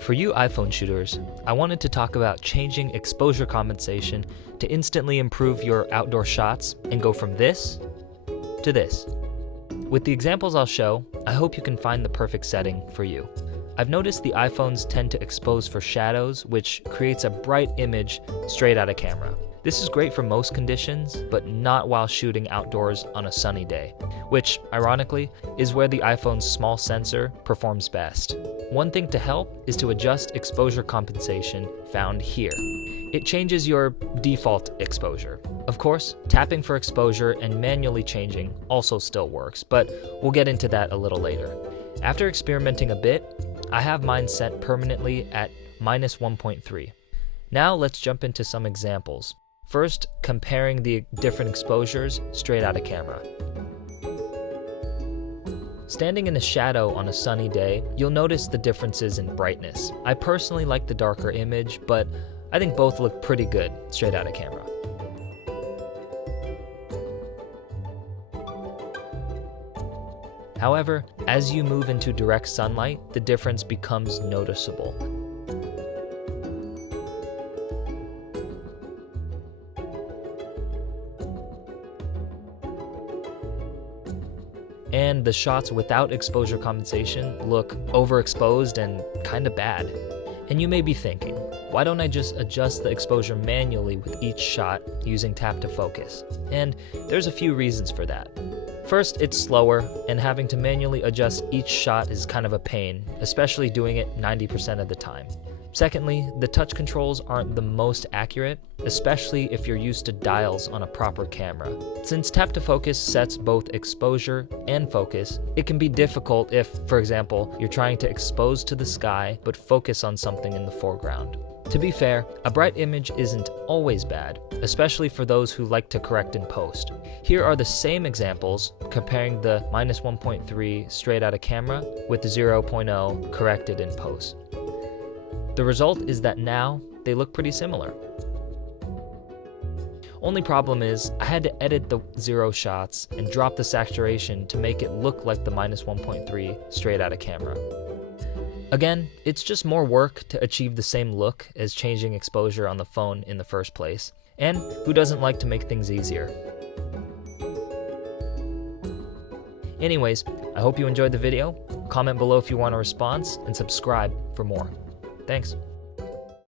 For you iPhone shooters, I wanted to talk about changing exposure compensation to instantly improve your outdoor shots and go from this to this. With the examples I'll show, I hope you can find the perfect setting for you. I've noticed the iPhones tend to expose for shadows, which creates a bright image straight out of camera. This is great for most conditions, but not while shooting outdoors on a sunny day, which, ironically, is where the iPhone's small sensor performs best. One thing to help is to adjust exposure compensation found here. It changes your default exposure. Of course, tapping for exposure and manually changing also still works, but we'll get into that a little later. After experimenting a bit, I have mine set permanently at -1.3. Now let's jump into some examples. First, comparing the different exposures straight out of camera. Standing in a shadow on a sunny day, you'll notice the differences in brightness. I personally like the darker image, but I think both look pretty good straight out of camera. However, as you move into direct sunlight, the difference becomes noticeable. And the shots without exposure compensation look overexposed and kinda bad. And you may be thinking, why don't I just adjust the exposure manually with each shot using tap to focus? And there's a few reasons for that. First, it's slower, and having to manually adjust each shot is kind of a pain, especially doing it 90% of the time. Secondly, the touch controls aren't the most accurate, especially if you're used to dials on a proper camera. Since tap to focus sets both exposure and focus, it can be difficult if, for example, you're trying to expose to the sky but focus on something in the foreground. To be fair, a bright image isn't always bad, especially for those who like to correct in post. Here are the same examples comparing the -1.3 straight out of camera with the 0.0 corrected in post. The result is that now they look pretty similar. Only problem is I had to edit the 0 shots and drop the saturation to make it look like the -1.3 straight out of camera. Again, it's just more work to achieve the same look as changing exposure on the phone in the first place. And who doesn't like to make things easier? Anyways, I hope you enjoyed the video. Comment below if you want a response and subscribe for more. Thanks.